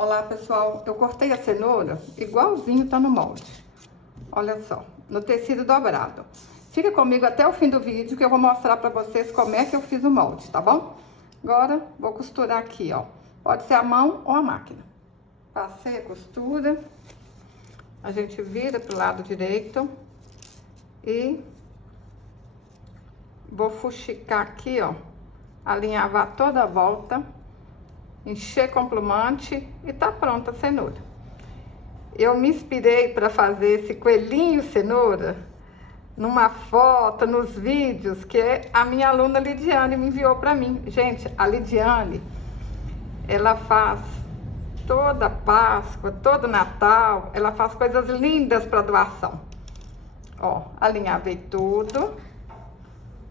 Olá pessoal, eu cortei a cenoura igualzinho tá no molde. Olha só, no tecido dobrado. Fica comigo até o fim do vídeo que eu vou mostrar pra vocês como é que eu fiz o molde, tá bom? Agora vou costurar aqui, ó. Pode ser a mão ou a máquina. Passei a costura. A gente vira pro lado direito. E vou fuxicar aqui, ó. Alinhavar toda a volta. Encher com plumante e tá pronta a cenoura. Eu me inspirei para fazer esse coelhinho cenoura numa foto, nos vídeos que a minha aluna Lidiane me enviou para mim. Gente, a Lidiane, ela faz toda Páscoa, todo Natal, ela faz coisas lindas para doação. Ó, alinhavei tudo.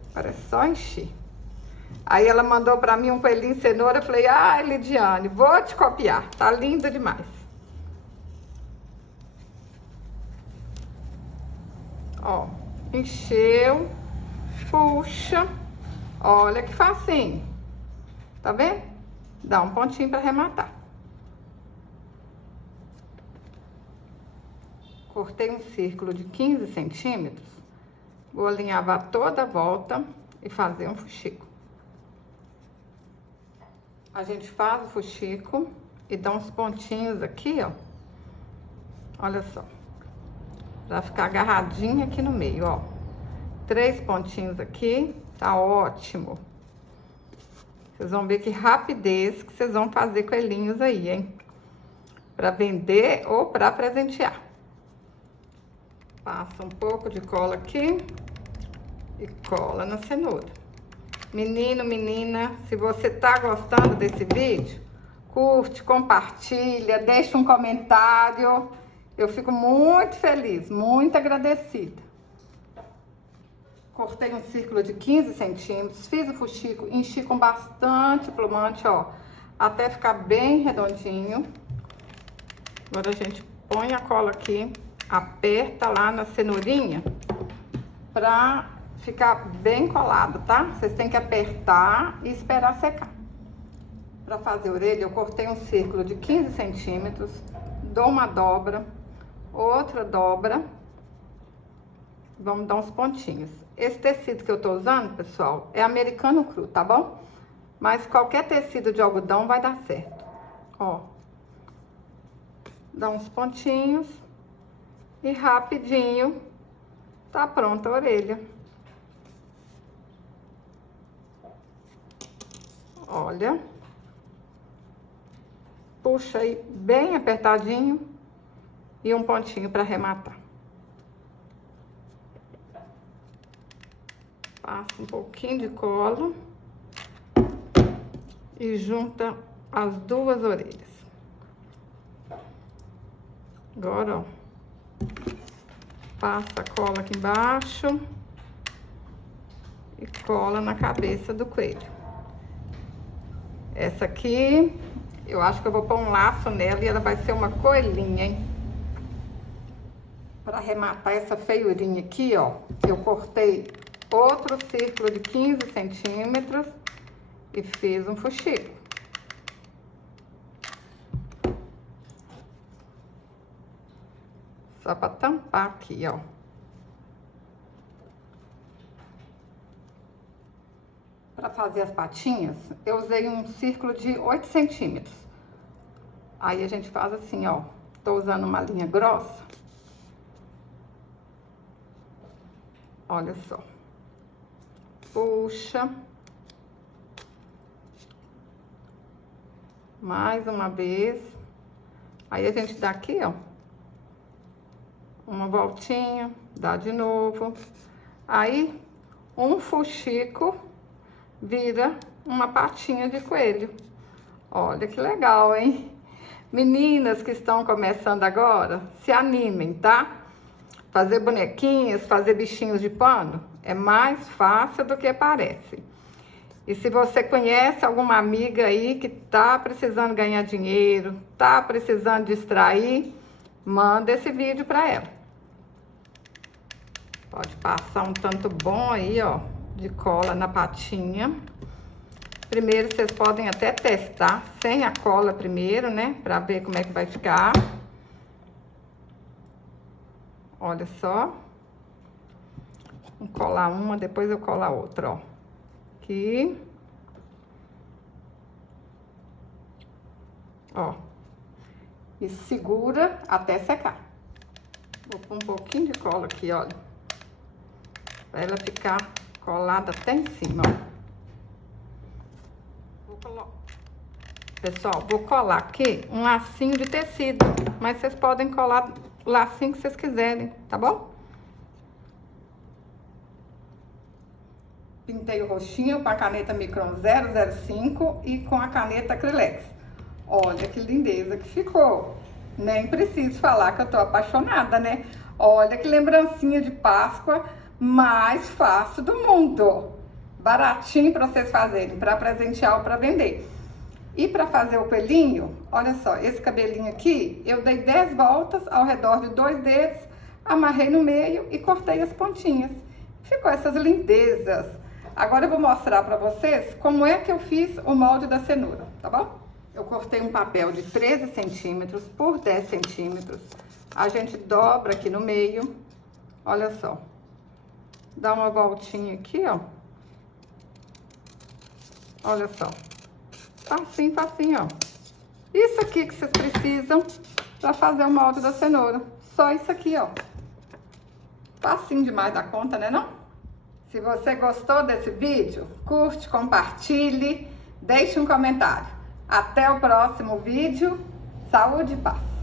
Agora é só encher. Aí ela mandou pra mim um coelhinho cenoura, eu falei, ai Lidiane, vou te copiar, tá lindo demais. Ó, encheu, puxa, olha que facinho, tá vendo? Dá um pontinho pra arrematar. Cortei um círculo de 15 centímetros, vou alinhavar toda a volta e fazer um fuxico. A gente faz o fuxico e dá uns pontinhos aqui, ó. Olha só. Pra ficar agarradinho aqui no meio, ó. 3 pontinhos aqui, tá ótimo. Vocês vão ver que rapidez que vocês vão fazer coelhinhos aí, hein? Pra vender ou pra presentear. Passa um pouco de cola aqui e cola na cenoura. Menino, menina, se você tá gostando desse vídeo, curte, compartilha, deixa um comentário. Eu fico muito feliz, muito agradecida. Cortei um círculo de 15 centímetros, fiz o fuxico, enchi com bastante plumante, ó, até ficar bem redondinho. Agora a gente põe a cola aqui, aperta lá na cenourinha pra ficar bem colado, tá? Vocês têm que apertar e esperar secar. Para fazer a orelha, eu cortei um círculo de 15 centímetros, dou uma dobra, outra dobra, vamos dar uns pontinhos. Esse tecido que eu tô usando, pessoal, é americano cru, tá bom? Mas qualquer tecido de algodão vai dar certo. Ó, dá uns pontinhos e rapidinho tá pronta a orelha. Olha, puxa aí bem apertadinho e um pontinho para arrematar. Passa um pouquinho de cola e junta as duas orelhas. Agora, ó, passa a cola aqui embaixo e cola na cabeça do coelho. Essa aqui, eu acho que eu vou pôr um laço nela e ela vai ser uma coelhinha, hein? Para arrematar essa feiurinha aqui, ó, eu cortei outro círculo de 15 centímetros e fiz um fuxico. Só para tampar aqui, ó. Para fazer as patinhas, eu usei um círculo de 8 centímetros. Aí a gente faz assim, ó. Tô usando uma linha grossa. Olha só. Puxa. Mais uma vez. Aí a gente dá aqui, ó. Uma voltinha, dá de novo. Aí, um fuxico vira uma patinha de coelho. Olha que legal, hein? Meninas que estão começando agora, se animem, tá? Fazer bonequinhas, fazer bichinhos de pano é mais fácil do que parece. E se você conhece alguma amiga aí que tá precisando ganhar dinheiro, tá precisando distrair, manda esse vídeo para ela. Pode passar um tanto bom aí, ó, de cola na patinha. Primeiro, vocês podem até testar sem a cola primeiro, né? Pra ver como é que vai ficar. Olha só. Vou colar uma, depois eu colo a outra, ó. Aqui. Ó. E segura até secar. Vou pôr um pouquinho de cola aqui, olha. Pra ela ficar colada até em cima, ó. Pessoal, vou colar aqui um lacinho de tecido, mas vocês podem colar o lacinho que vocês quiserem, tá bom? Pintei o rostinho com a caneta Micron 005 e com a caneta Acrylex. Olha que lindeza que ficou. Nem preciso falar que eu tô apaixonada, né? Olha que lembrancinha de Páscoa mais fácil do mundo. Baratinho para vocês fazerem, para presentear ou para vender. E para fazer o coelhinho, olha só, esse cabelinho aqui, eu dei 10 voltas ao redor de 2 dedos, amarrei no meio e cortei as pontinhas. Ficou essas lindezas. Agora eu vou mostrar para vocês como é que eu fiz o molde da cenoura, tá bom? Eu cortei um papel de 13 centímetros por 10 centímetros. A gente dobra aqui no meio, olha só. Dá uma voltinha aqui, ó. Olha só. Facinho, facinho, ó. Isso aqui que vocês precisam para fazer o molde da cenoura. Só isso aqui, ó. Facinho demais da conta, né não? Se você gostou desse vídeo, curte, compartilhe, deixe um comentário. Até o próximo vídeo. Saúde e paz!